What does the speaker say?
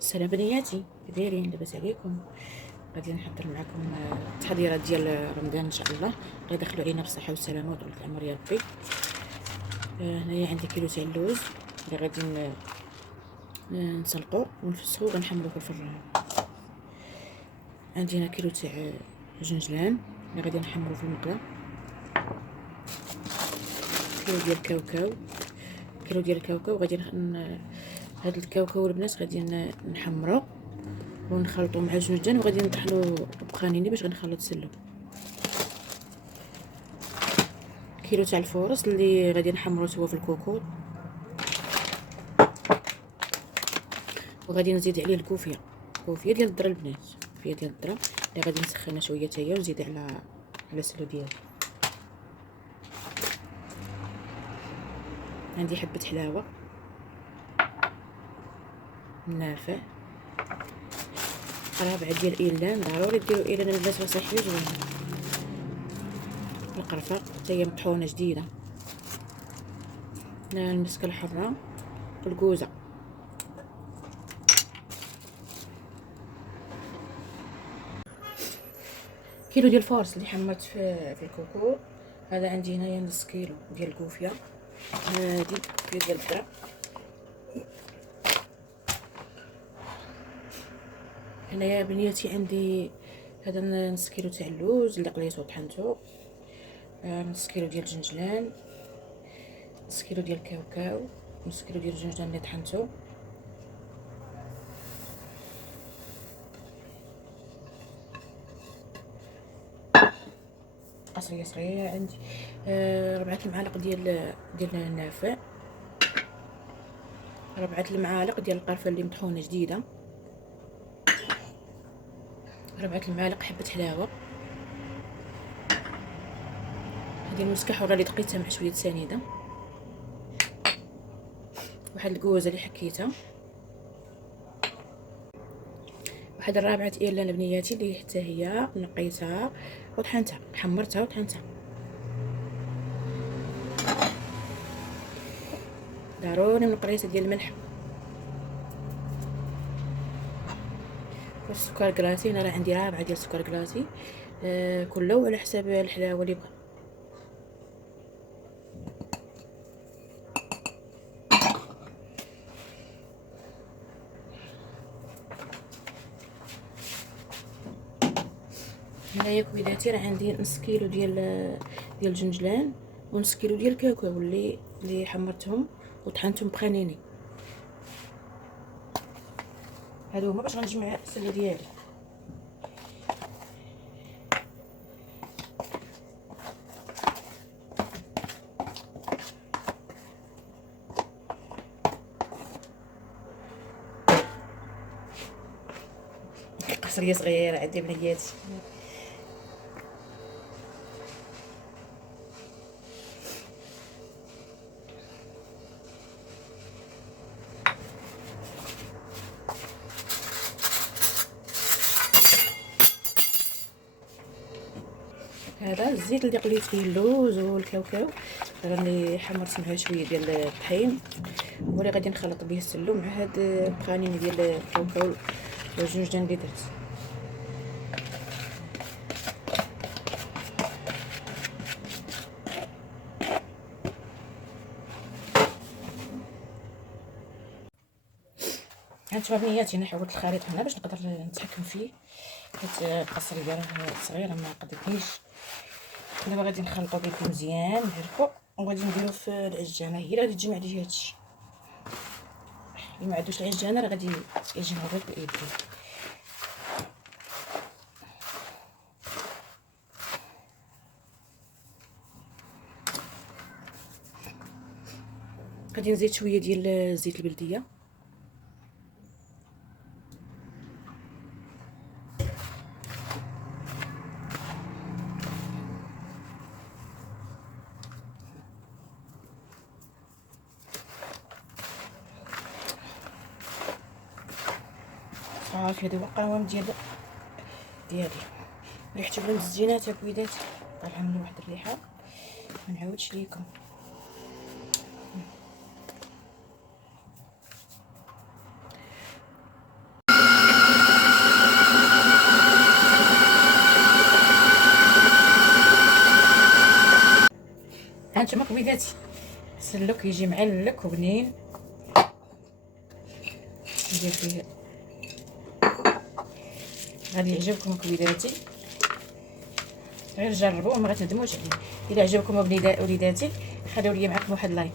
السلام بنياتي، كي دايرين؟ لاباس عليكم؟ غادي نحضر معكم التحضيرات ديال رمضان ان شاء الله. الله يدخلوا علينا بالصحه والسلامه وطول العمر يا ربي. هنايا عندي كيلو تاع اللوز اللي غادي نسلقو ونفسخو وغنحمرو في الفران. عندي هنا كيلو تاع جنجلان اللي غادي نحمرو في المقله. كيلو ديال الكاوكاو غادي هاد الكاوكاو البنات غادي نحمرو ونخلطو مع الجنجان وغادي نطحنو بخانيني باش غنخلط السلو. كيلو تاع الفورص اللي غادي نحمرو هو في الكوكوط، وغادي نزيد عليه كوفيه ديال الذره البنات، كوفيه ديال الذره اللي غادي نسخنها شويه حتى هي ونزيد على السلو ديالي. عندي حبه حلاوه نافع، رابعه ديال ايلان، ضروري ديروا ايلان البنات صحي زوين. القرفه حتى هي مطحونه جديده، المسكه الحره والكوزه. كيلو ديال الفورص اللي حمرت في الكوكو. هذا عندي هنايا نص كيلو ديال الكوفيه، هذه كوفيه ديال الذره. هنايا بنياتي عندي هذا نص كيلو تاع اللوز اللي قليته وطحنته، نص كيلو ديال الجنجلان، نص كيلو ديال الكاوكاو، نص كيلو ديال الجنجلان اللي طحنته، قصريه صغيره عندي، 4 المعالق ديال النافع، 4 المعالق ديال القرفه اللي مطحونه جديده، 4 المعالق حبه حلاوه. هذه المسكه حره اللي دقيتها مع شويه سنيده، واحد الكوزه اللي حكيتها، واحد الرابعه ايلان بنياتي اللي حتى هي نقيتها وطحنتها، حمرتها وطحنتها. ضروري من قريصه ديال الملح والسكر كلاصي. انا راه عندي رابعه ديال السكر كلاصي، كله على حساب الحلاوه اللي بغا. هنايا كويداتي راه عندي نص كيلو ديال الجنجلان ونص كيلو ديال الكاكاو اللي حمرتهم وطحنتهم بخانيني. هادو هما باش غنجمع السله ديالي. قصريه صغيره عندي بنياتي. هذا الزيت اللي قليت فيه اللوز والكاوكاو راني حمرت معاه شويه ديال الطحين، هو اللي غادي نخلط به السلو مع هاد البخانين ديال الكاوكاو والجنجان اللي درت. هانتوما بنياتي انا حولت الخليط هنا باش نقدر نتحكم فيه، حيت القصريه راه صغيره ما قدرتنيش. دابا غادي نخلطو بيدي مزيان نعرفو وغادي نديرو في العجانه، هي اللي غادي تجمع لي هادشي. اللي ما عندوش العجانه راه غادي يجمعو غير بالايد. غادي نزيد شويه ديال الزيت البلديه، صافي. هادو هو القوام ديالي. ريحته بنت الزينه تا كويدات، طالعه منه واحد الريحه ما نعاودش ليكم. وليداتي سلوك يجي معلك وبنين. ندير فيه غادي يعجبكم وليداتي، غير جربوه ما غتندموش عليه. الا عجبكم وليداتي خليو لي معكم واحد لايك.